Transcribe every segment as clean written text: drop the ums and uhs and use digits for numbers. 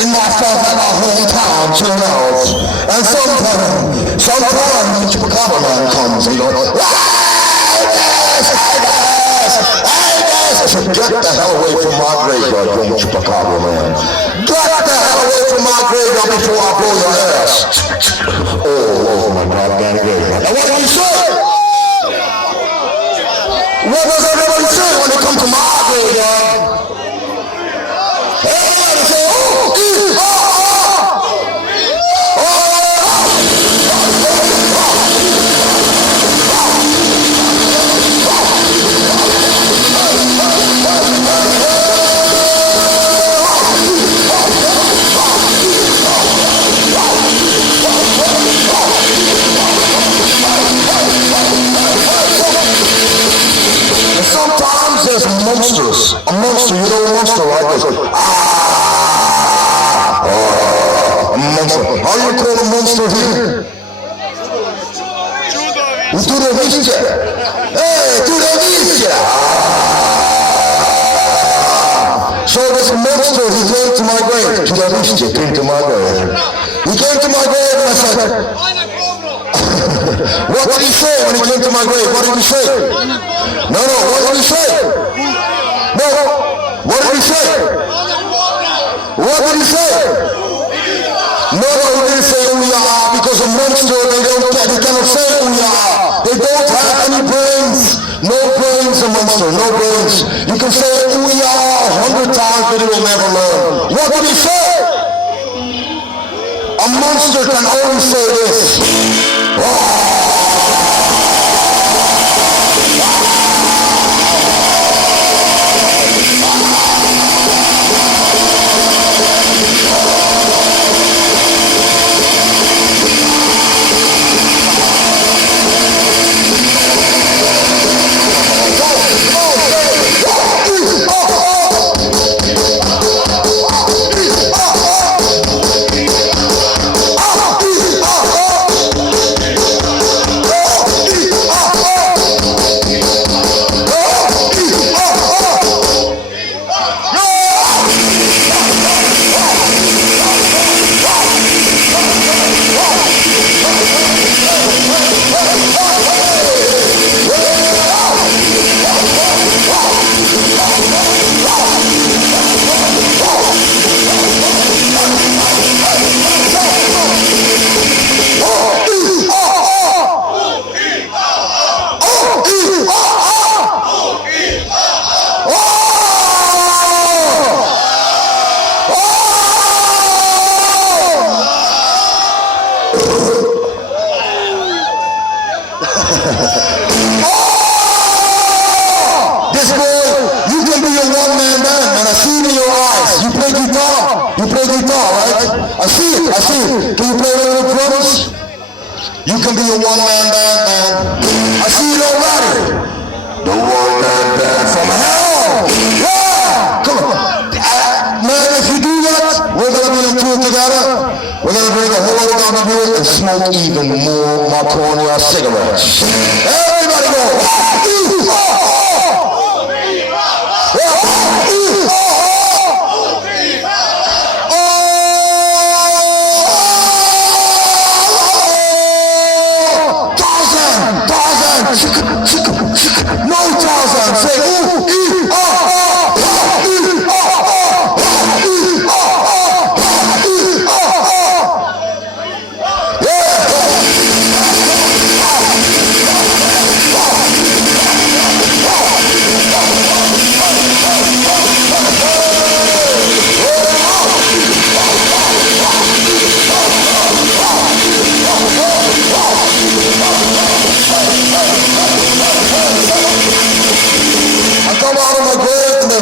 in my hometown, Chilhouse. And sometimes when Chupacabra man comes, he goes, I said, get the hell away from my graveyard, young Chupacabra man. Get the hell away from my graveyard before I blow your ass. Oh, my goddamn graveyard. Now what did you say? What does everybody say when they come to my graveyard? Everybody say, sometimes there's monsters. A monster, you know a monster, right? There's a monster. How do you call a monster here? Чудовище. Hey, чудовище. So this monster, he came to my grave. Чудовище came to my grave. He came to my grave and I said, what did he say when he came to my grave? What did he say? No, what did he say? No, what did he say? What did he say? No, he didn't say ooh-yah, because a monster, they cannot say ooh-yah. They don't have any brains. No brains, a monster, no brains. You can say ooh-yah 100 times, but it will never learn. What did he say? A monster can only say this. You can be a one-man band, man. I see it already. The one-man band from hell. Yeah! Come on. Man, if you do that, we're going to be in tour together. We're going to bring a whole lot of beer and smoke even more Marconi cigarettes. Everybody go. No Tarzan, say ooh, ee, ah, ah, ee, ah, ah, ee, ah, ah, ee, ah, ah. Yeah.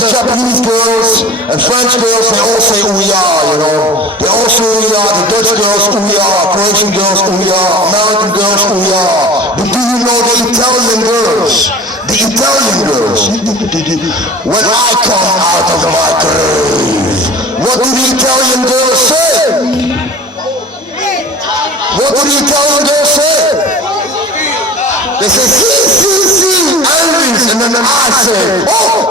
Japanese girls and French girls, they all say ooh-yah, you know. They all say ooh-yah, the Dutch girls ooh-yah, Croatian girls ooh-yah, American girls ooh-yah. But do you know the Italian girls? The Italian girls. When I come out of my grave, what do the Italian girls say? What do the Italian girls say? They say, see, Elvis, and then I say, oh,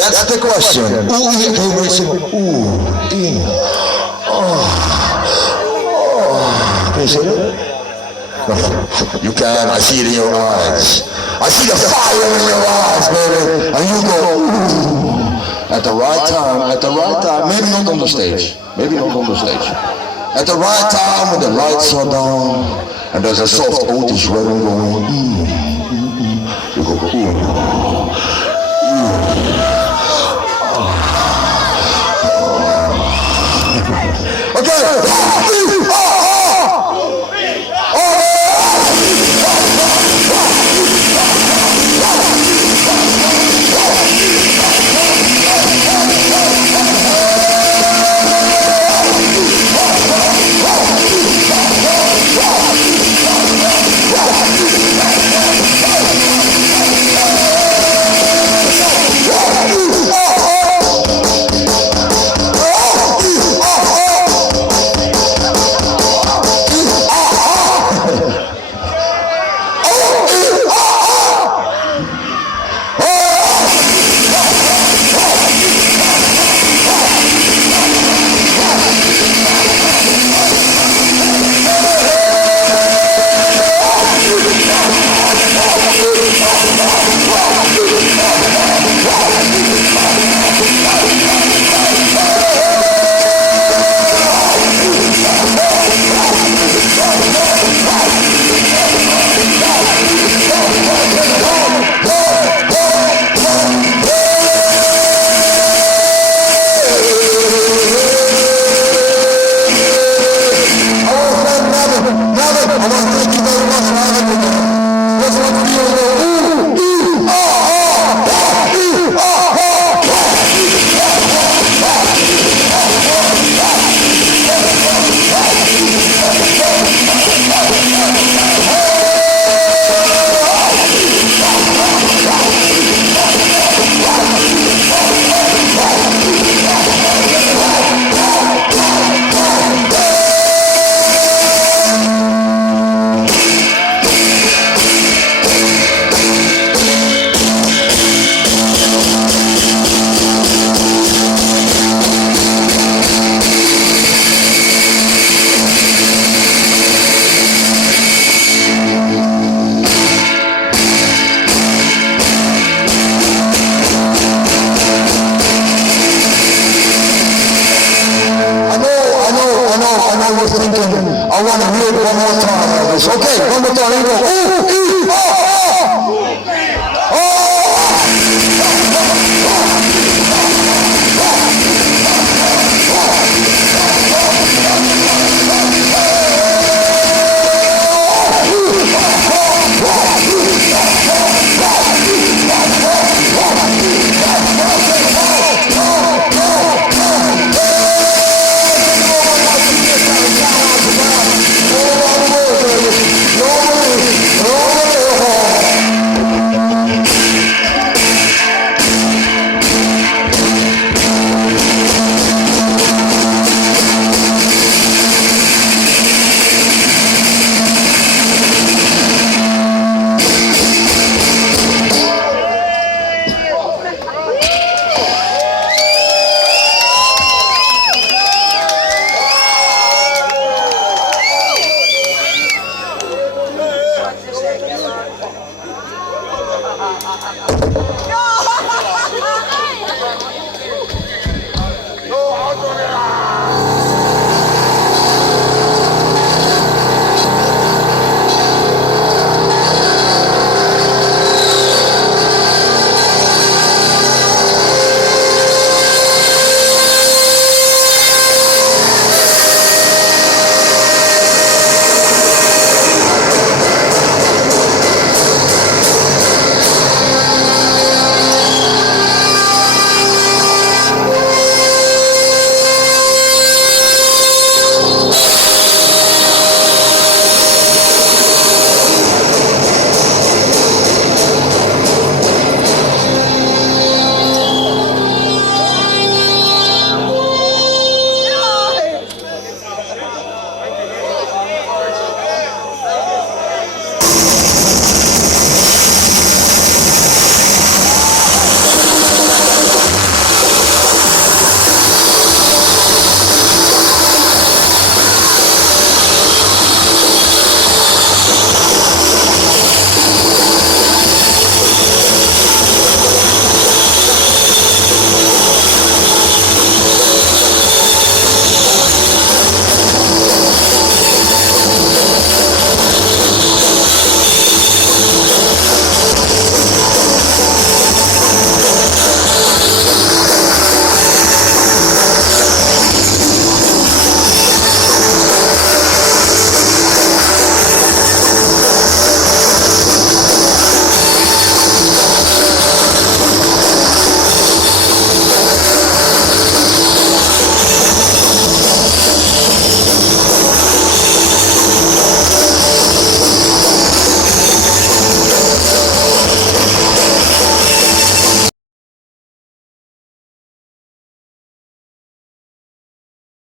That's the question. Ooh, yeah. Hey, wait a second. Ooh, in. Oh. Can you say that? No. You can. I see it in your eyes. I see the fire in your eyes, baby. And you go, ooh. At the right time, maybe not on the stage. Maybe not on the stage. At the right time when the lights are down and there's a soft Otis rhythm going, you go, okay. I want to hear it one more time. Okay, one more time.